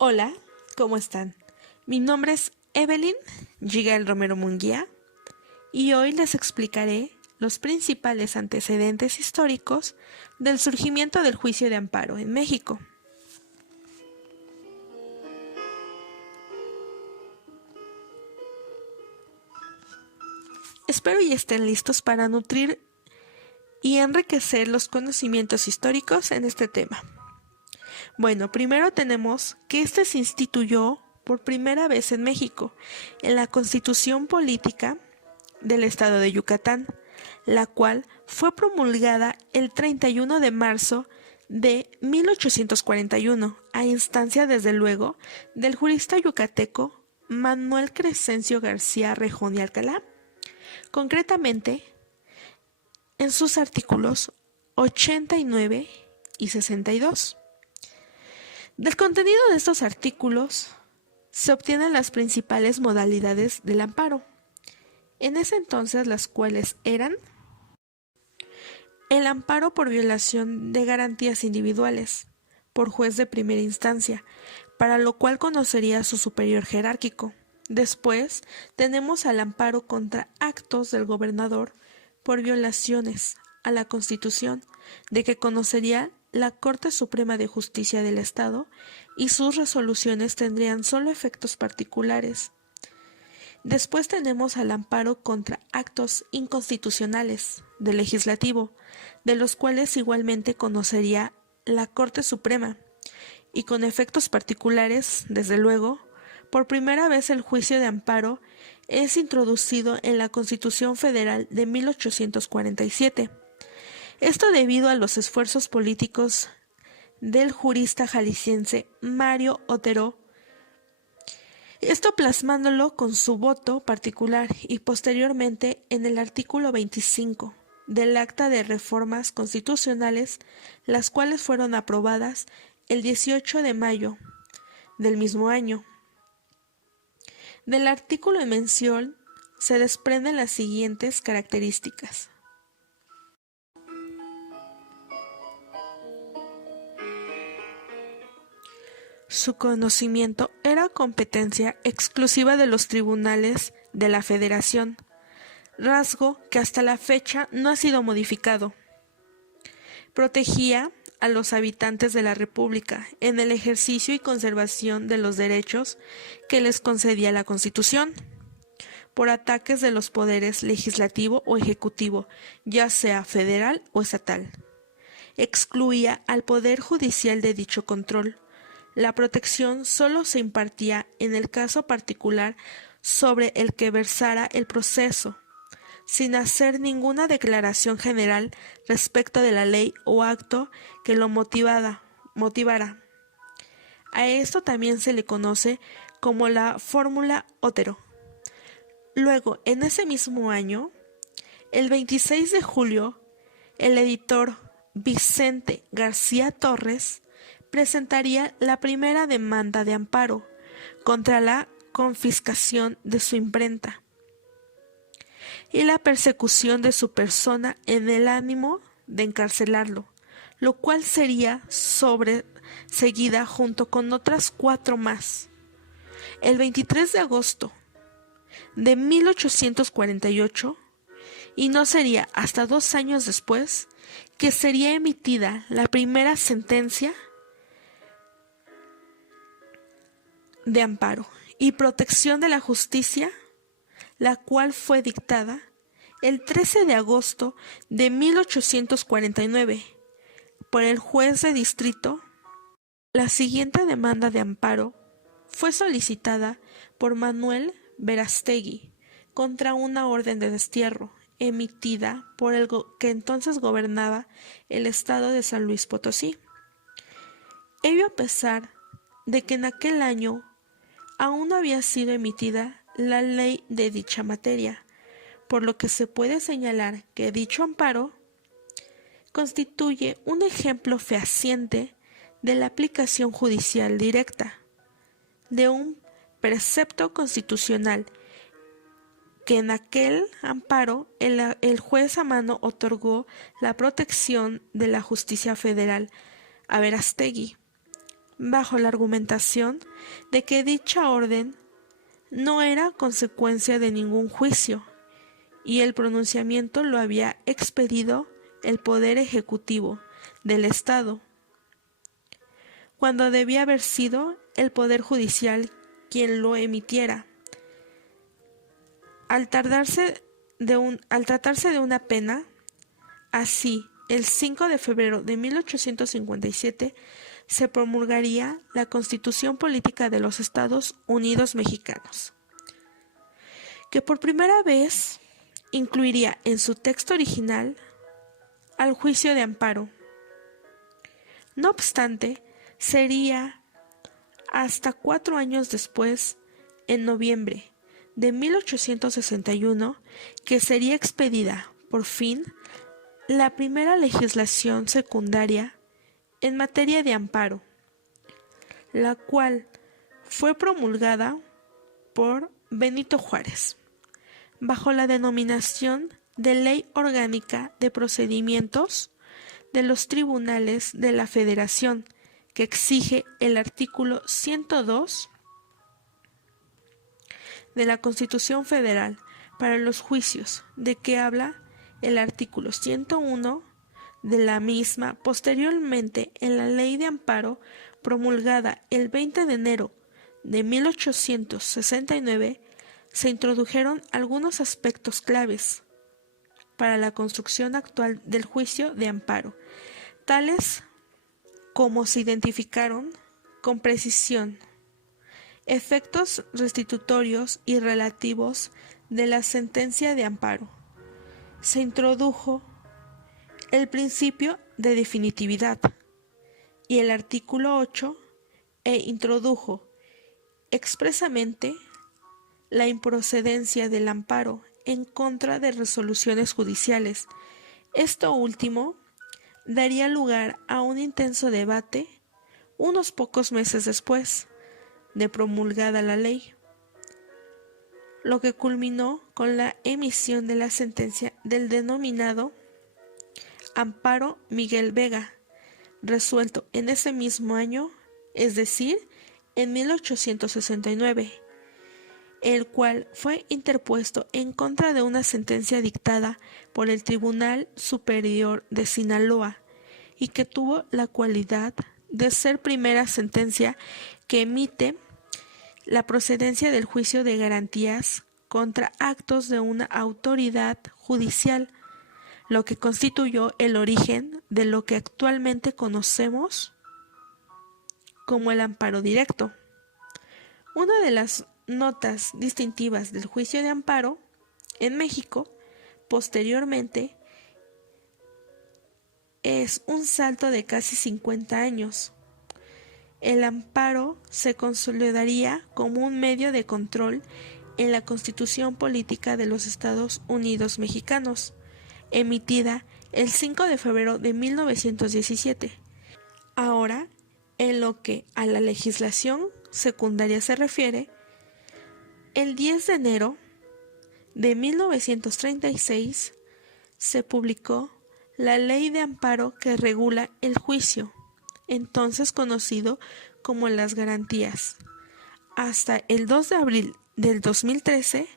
Hola, ¿cómo están? Mi nombre es Evelyn Gigal Romero Munguía y hoy les explicaré los principales antecedentes históricos del surgimiento del juicio de amparo en México. Espero y estén listos para nutrir y enriquecer los conocimientos históricos en este tema. Bueno, primero tenemos que este se instituyó por primera vez en México, en la Constitución Política del Estado de Yucatán, la cual fue promulgada el 31 de marzo de 1841, a instancia, desde luego, del jurista yucateco Manuel Crescencio García Rejón y Alcalá, concretamente en sus artículos 89 y 62. Del contenido de estos artículos se obtienen las principales modalidades del amparo, en ese entonces las cuales eran el amparo por violación de garantías individuales por juez de primera instancia, para lo cual conocería a su superior jerárquico. Después tenemos al amparo contra actos del gobernador por violaciones a la Constitución, de que conocería la Corte Suprema de Justicia del Estado y sus resoluciones tendrían solo efectos particulares. Después tenemos al amparo contra actos inconstitucionales del Legislativo, de los cuales igualmente conocería la Corte Suprema, y con efectos particulares, desde luego, por primera vez el juicio de amparo es introducido en la Constitución Federal de 1847. Esto debido a los esfuerzos políticos del jurista jalisciense Mario Otero, esto plasmándolo con su voto particular y posteriormente en el artículo 25 del Acta de Reformas Constitucionales, las cuales fueron aprobadas el 18 de mayo del mismo año. Del artículo en mención se desprenden las siguientes características. Su conocimiento era competencia exclusiva de los tribunales de la Federación, rasgo que hasta la fecha no ha sido modificado. Protegía a los habitantes de la República en el ejercicio y conservación de los derechos que les concedía la Constitución, por ataques de los poderes legislativo o ejecutivo, ya sea federal o estatal. Excluía al Poder Judicial de dicho control. La protección solo se impartía en el caso particular sobre el que versara el proceso, sin hacer ninguna declaración general respecto de la ley o acto que lo motivara. A esto también se le conoce como la fórmula Otero. Luego, en ese mismo año, el 26 de julio, el editor Vicente García Torres presentaría la primera demanda de amparo contra la confiscación de su imprenta y la persecución de su persona en el ánimo de encarcelarlo, lo cual sería seguida junto con otras 4 más. El 23 de agosto de 1848, y no sería hasta 2 años después que sería emitida la primera sentencia de amparo y protección de la justicia, la cual fue dictada el 13 de agosto de 1849 por el juez de distrito. La siguiente demanda de amparo fue solicitada por Manuel Verástegui contra una orden de destierro emitida por el que entonces gobernaba el estado de San Luis Potosí. Ello a pesar de que en aquel año aún no había sido emitida la ley de dicha materia, por lo que se puede señalar que dicho amparo constituye un ejemplo fehaciente de la aplicación judicial directa de un precepto constitucional que en aquel amparo el juez a mano otorgó la protección de la justicia federal a Verástegui, bajo la argumentación de que dicha orden no era consecuencia de ningún juicio y el pronunciamiento lo había expedido el Poder Ejecutivo del Estado, cuando debía haber sido el Poder Judicial quien lo emitiera. Al tratarse de una pena, así, el 5 de febrero de 1857 se promulgaría la Constitución Política de los Estados Unidos Mexicanos, que por primera vez incluiría en su texto original al juicio de amparo. No obstante, sería hasta 4 años después, en noviembre de 1861, que sería expedida, por fin, la primera legislación secundaria en materia de amparo, la cual fue promulgada por Benito Juárez, bajo la denominación de Ley Orgánica de Procedimientos de los Tribunales de la Federación, que exige el artículo 102 de la Constitución Federal para los juicios, de que habla el artículo 101 de la misma. Posteriormente, en la Ley de Amparo, promulgada el 20 de enero de 1869, se introdujeron algunos aspectos claves para la construcción actual del juicio de amparo, tales como se identificaron con precisión efectos restitutorios y relativos de la sentencia de amparo. Se introdujo el principio de definitividad y el artículo 8 introdujo expresamente la improcedencia del amparo en contra de resoluciones judiciales. Esto último daría lugar a un intenso debate unos pocos meses después de promulgada la ley, lo que culminó con la emisión de la sentencia del denominado Amparo Miguel Vega, resuelto en ese mismo año, es decir, en 1869, el cual fue interpuesto en contra de una sentencia dictada por el Tribunal Superior de Sinaloa y que tuvo la cualidad de ser primera sentencia que emite la procedencia del juicio de garantías contra actos de una autoridad judicial, lo que constituyó el origen de lo que actualmente conocemos como el amparo directo. Una de las notas distintivas del juicio de amparo en México posteriormente es un salto de casi 50 años. El amparo se consolidaría como un medio de control en la Constitución Política de los Estados Unidos Mexicanos, emitida el 5 de febrero de 1917. Ahora, en lo que a la legislación secundaria se refiere, el 10 de enero de 1936 se publicó la Ley de Amparo que regula el juicio, entonces conocido como las garantías. Hasta el 2 de abril del 2013,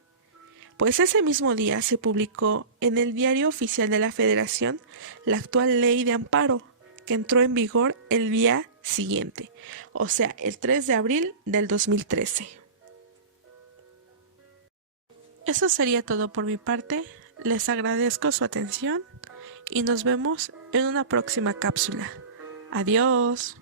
pues ese mismo día se publicó en el Diario Oficial de la Federación la actual Ley de Amparo, que entró en vigor el día siguiente, o sea, el 3 de abril del 2013. Eso sería todo por mi parte. Les agradezco su atención y nos vemos en una próxima cápsula. Adiós.